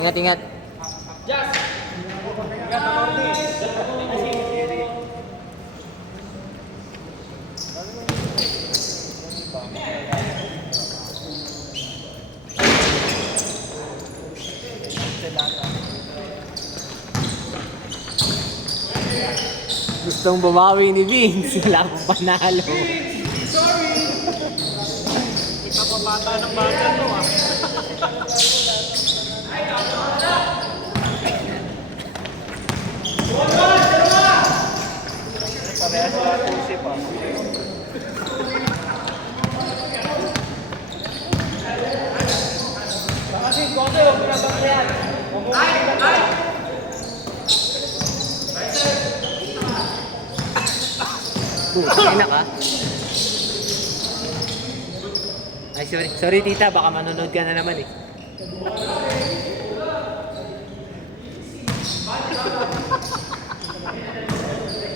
Ingat, ingat. Gustong bumawi ni Vince. Wala akong panalo. Ikaw pa bata ng bata to ah. Parehas sa pusi pa. Kasi kote, huwag pinabangyan. Ina ka? Ay, sorry. Sorry, tita. Baka manonood ka na naman eh.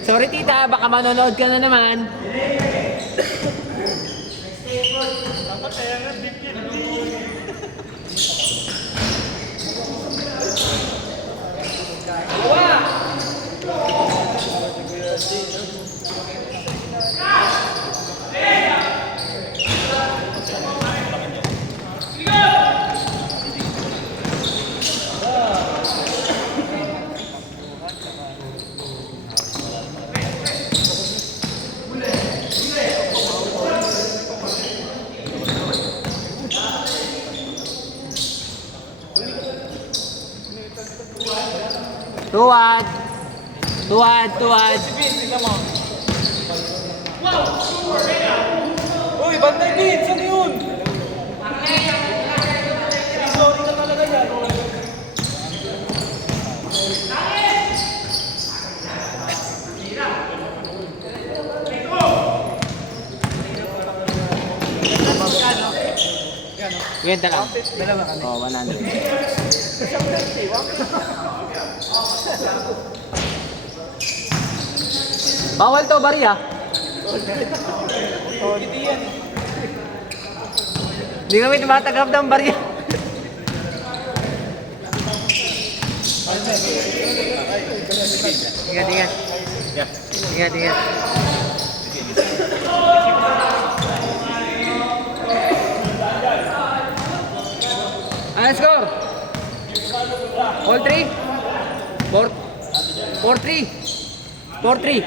Sorry, tita. Baka manonood ka na naman. Dapat kaya nga, big Tuwad. Tuwad, tuwad. Uy, bantay Vince! Ano yun? Sorry na talaga yan. Kwenta lang. Oh, 100. Bawal to, bari ah. Hindi yan. Hindi kami tumatanggap ng bari. Ingat, ingat. Ingat, ingat. Ano score? All 3? 4-3. 4-3.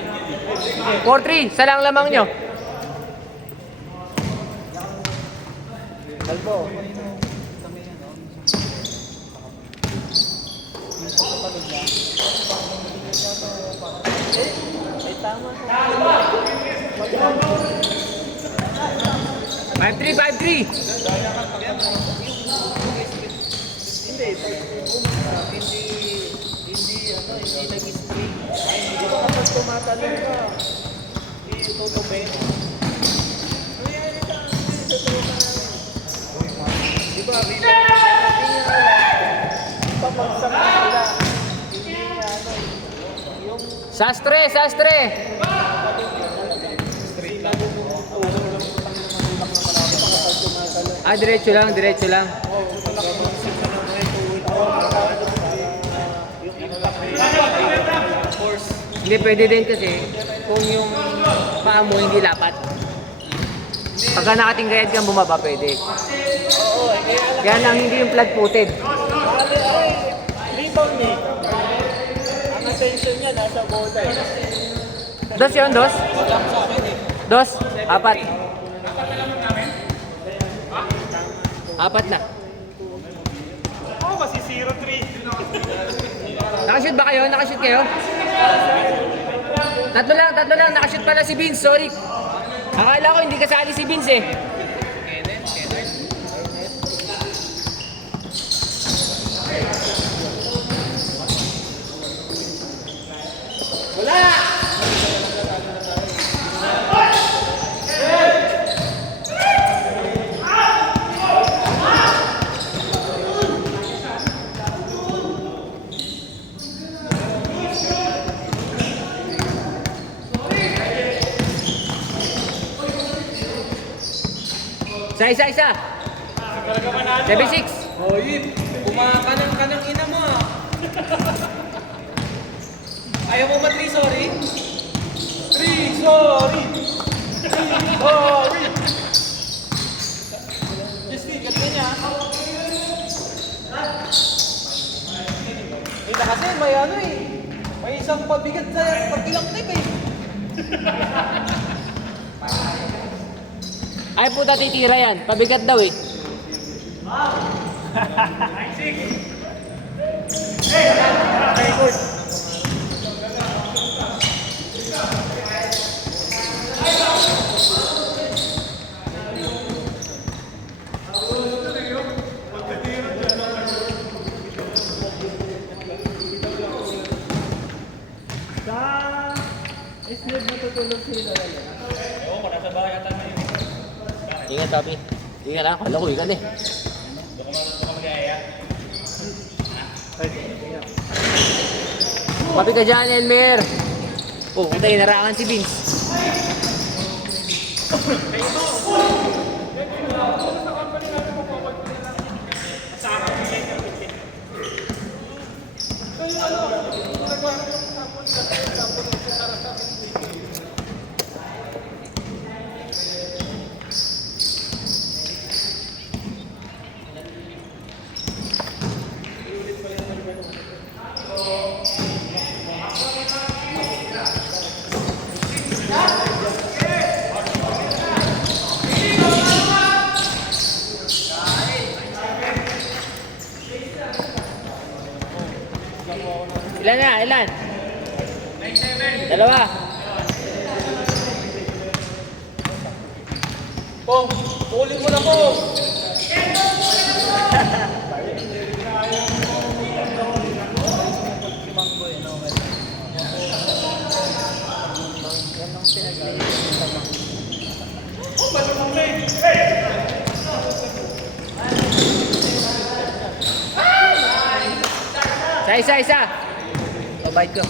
4-3. Sa lang lamang nyo. Albo. Ay, tama. 5-3, 5-3. Hindi nag-string. Di ba kapag tumatalong ka, itutubin? Di ba, papagsak na sila. Hindi nga, yung Sastre, sastre. string lang, tulong lang utang na matulak na marami pa kapag tumatalong. Ah, diretso lang, diretso lang. Hindi pwede din kasi kung yung paa mo hindi lapat. Pagka nakatinggayad kang bumaba, pwede. Oo, Kaya lang hindi yung flat footed. rebound niya. Ang attention niya nasa bola eh. Dos yun, dos? Wala sa akin eh. Dos? Apat. Apat na. Oo, kasi 0-3. Nakashoot ba kayo? Nakashoot kayo? Tatlo lang. Nakashoot pala si Vince, sorry. Akala ko hindi kasali si Vince eh. Wala! Isa. 7-6. Oh, yun. Kumakanang-kanang Sila kasi may ano eh. May isang pabigat sa pagkilang tip eh. Ay puta, titira yan. Pabigat daw eh. Ingat, Papi. Ingat ha. Kala ko ikan eh. Papi ka dyan, Elmer. Oh, puta, inarangan si Vince. Ilan na? Ilan? 2. Pong, uling mo na po. Isa. O, bite ko.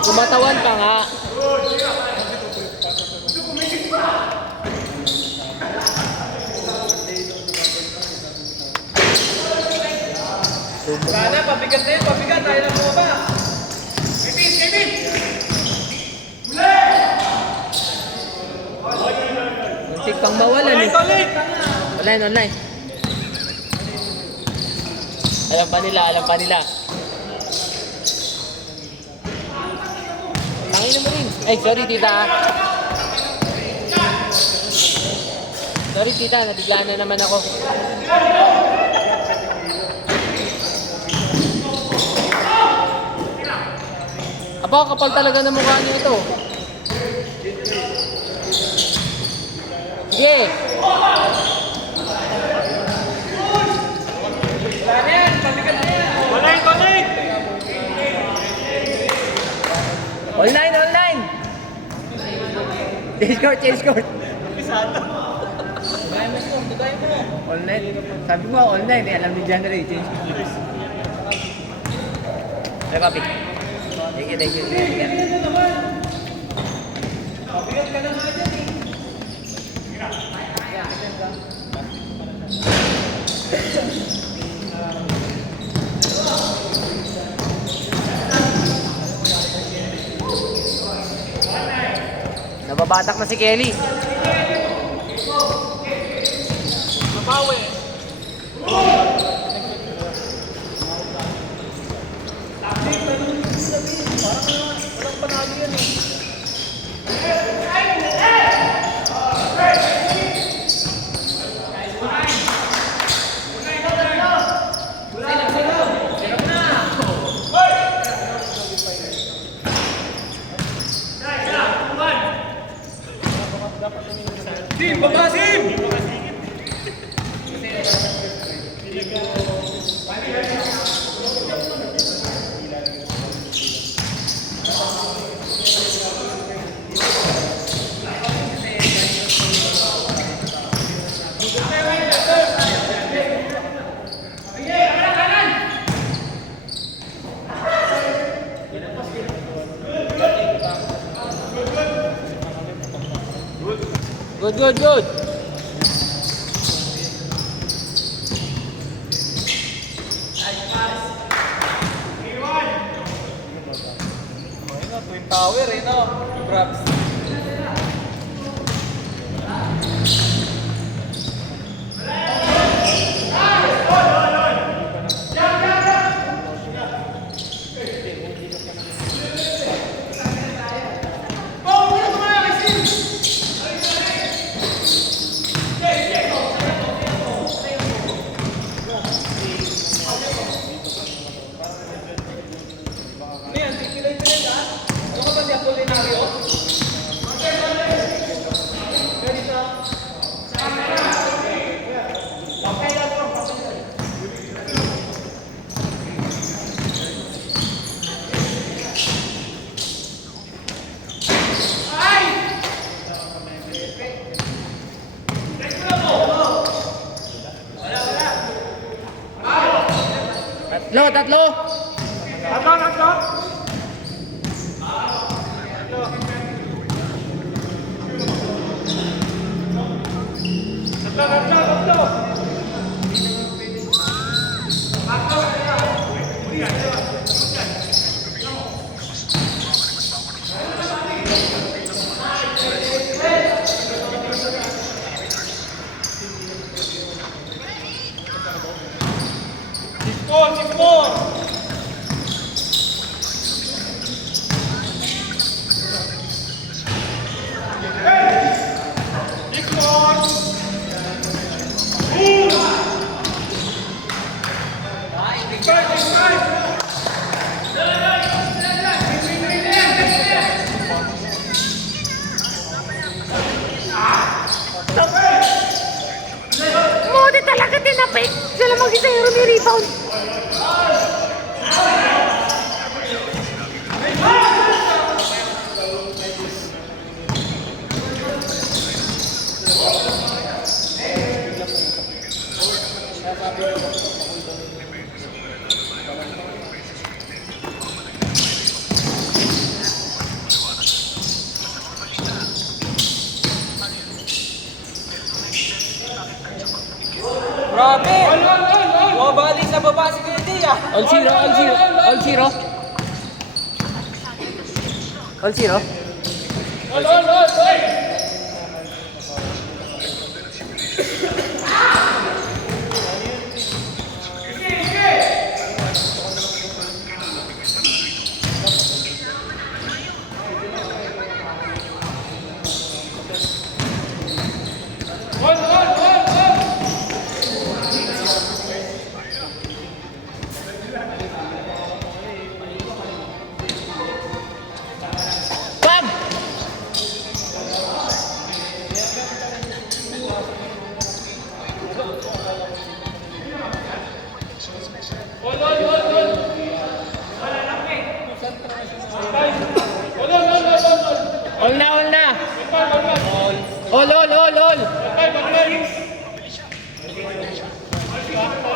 Kumatawan ka nga. Sana, pabigat na yun, pabigat. Tayo lang mo ba? Kevin! Muntik pang mawalan eh. Online. Alam pa nila. Tangin mo rin. Ay, sorry tita. Sorry tita, nabigla na naman ako. Aba, kapal talaga ng mukha niyo ito. Sige. All nine. Change court. All nine. Sabi mo, all nine. Alam ni John Ray. Change court. Ay, papi. Thank you. Pabigat ka na nga dyan eh. Nababatak na si Kelly. Mabawi. Parang walang panalo yan eh. Sim, babasim! Good. Twin Tower eh no? Grabs. Tatlo. Tatlo. Sipon. Mode talaga tinapik. Sila mag-isa yung rumi-rebound. Grabe! Bumabalik sa baba si Kuya Tia. All zero. All zero. Bam! All na. All.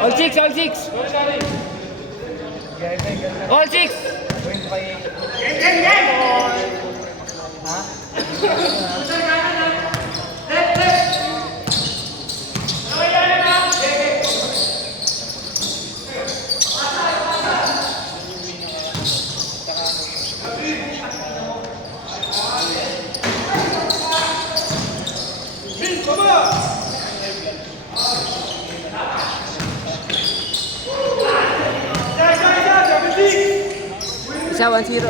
All six. All six. Isa 1-0.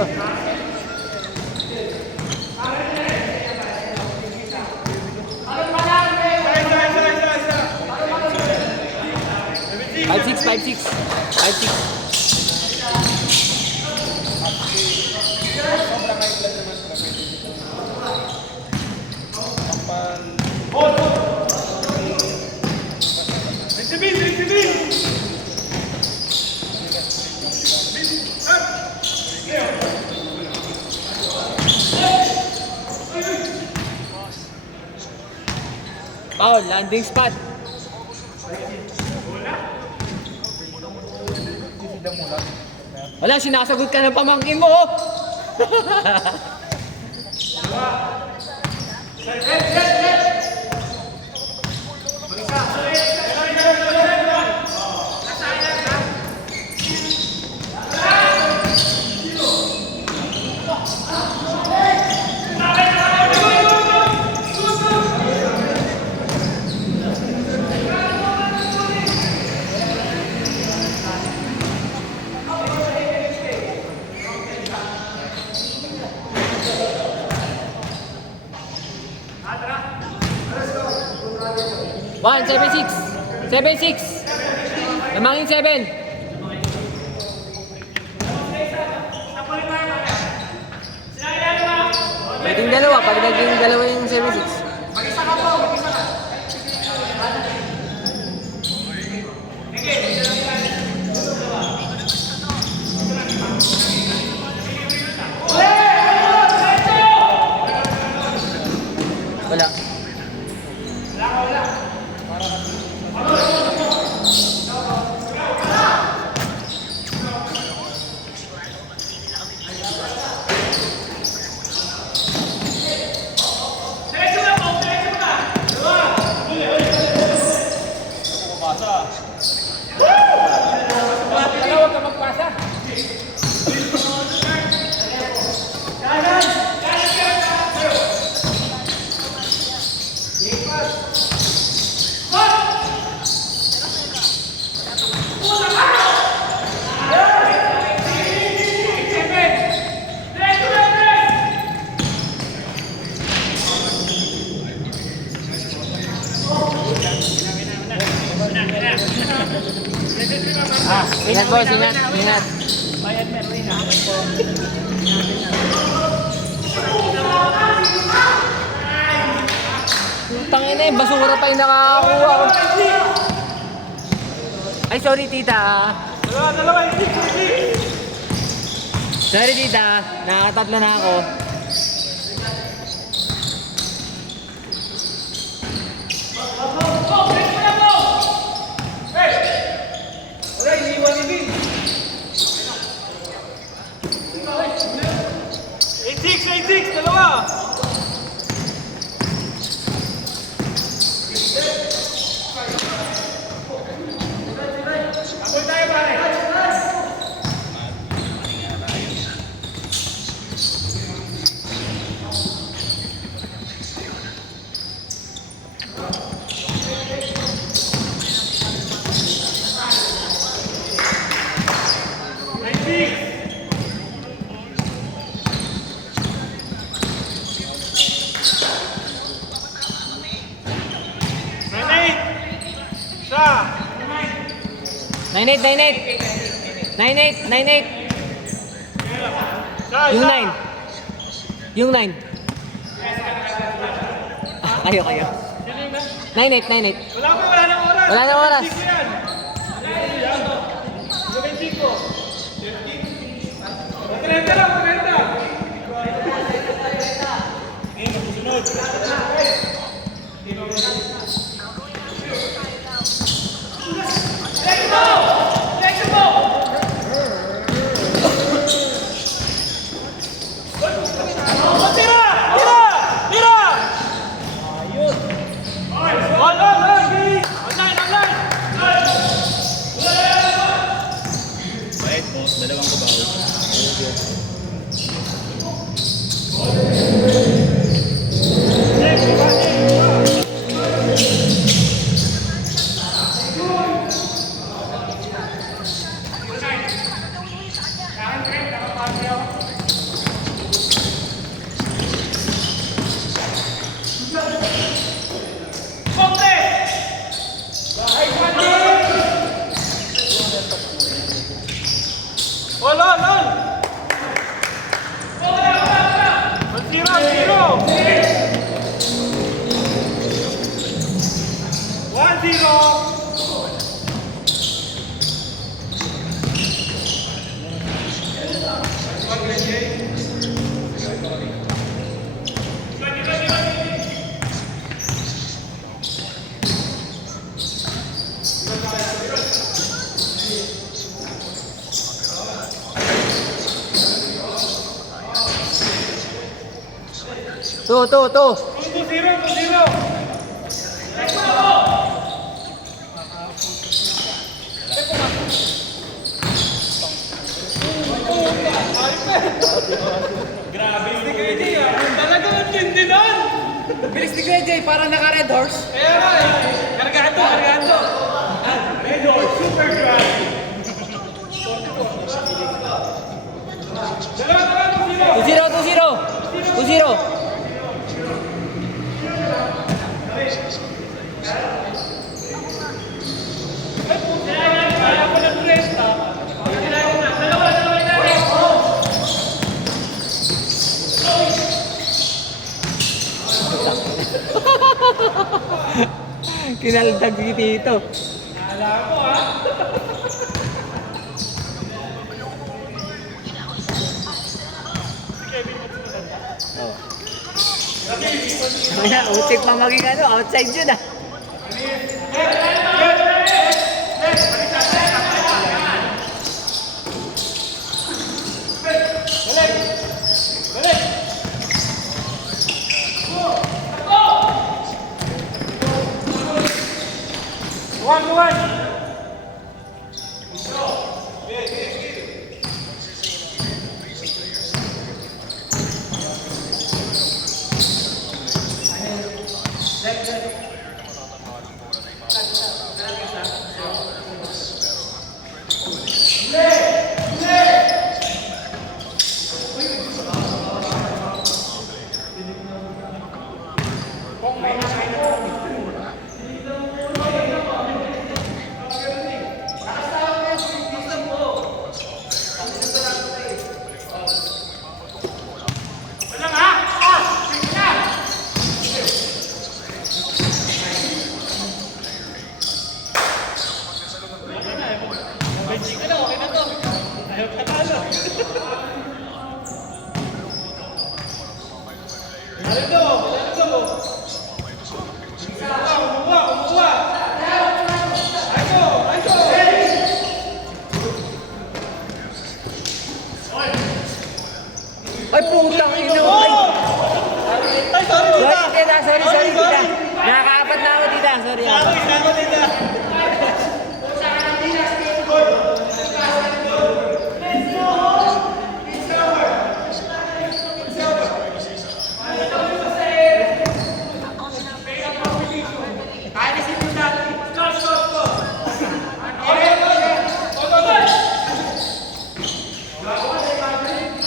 Five six. Foul, landing spot. Wala, sinasagot ka ng pamangkin mo. Oh. One, 7-6. 7-6. Namangin 7. Pwedeng dalawa, pag naging dalawa yung 7-6. Wala. Ingat boss, ingat, ingat. Tangina eh, basura pa yung nakakakuha ko. Ay, sorry tita. Dalawa, hindi. Sorry tita, nakatatlo na ako. Wala, iniwan ni Vin. 8-6, dalawa. Ako'y tayo, pare. Isa. 9-8, 9-8. 9-8, 9-8. Yung 9. Yung 9. Kayo, kayo. 9-8, 9-8. Wala nang oras. Wala nang oras. 25. 30 lang, 30. To. 2-0. Grabe si Kuya Jay, ah. Talagang ang tindi nun. Bilis ni Kuya Jay, parang naka-red horse. Kaya nga eh. Kargado. Red Horse, super grabe. Dalawa, 2-0. Kaya ko ng tres, ha? Dalawa. Kinaldag si Tito. Alam mo, ha? Kaya, utik pa maging outside yun ah. One.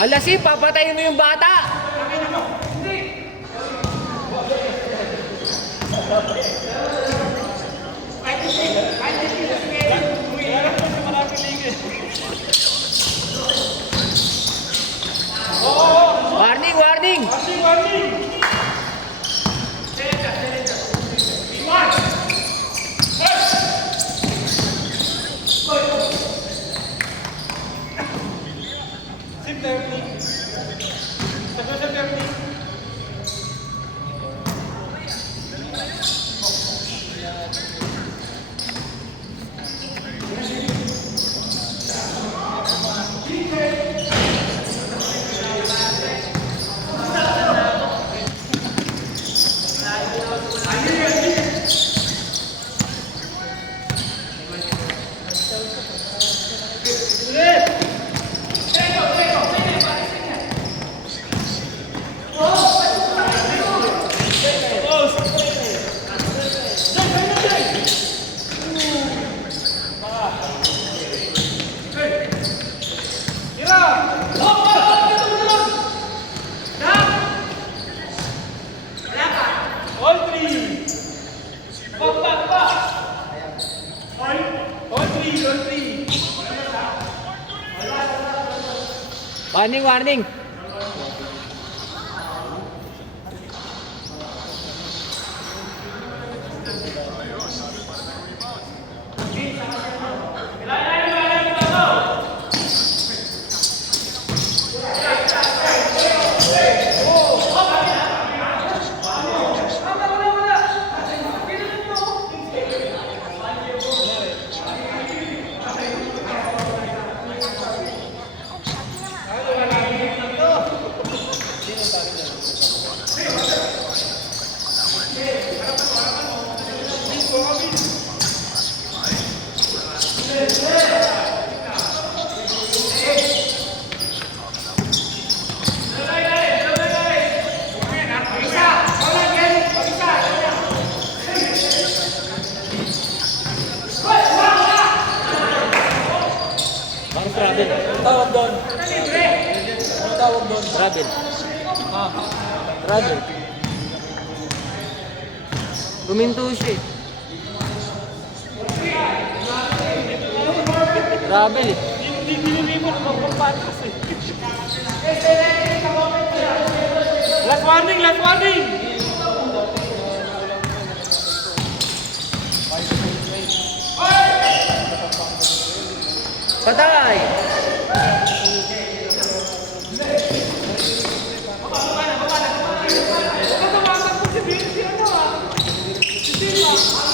Alasip, papatayin mo yung bata! Warning, warning! Sim 30. Sa 30. All three. All three. Warning! Bakit travel? Tawag doon. Ano tawag doon? Travel. Ah. Travel. Luminto siya eh. Travel eh. Hindi binibigyan mo magpapatas eh. Last warning! Patay! Ito tumatag po si Bill, si ano ah. Si Bill ah.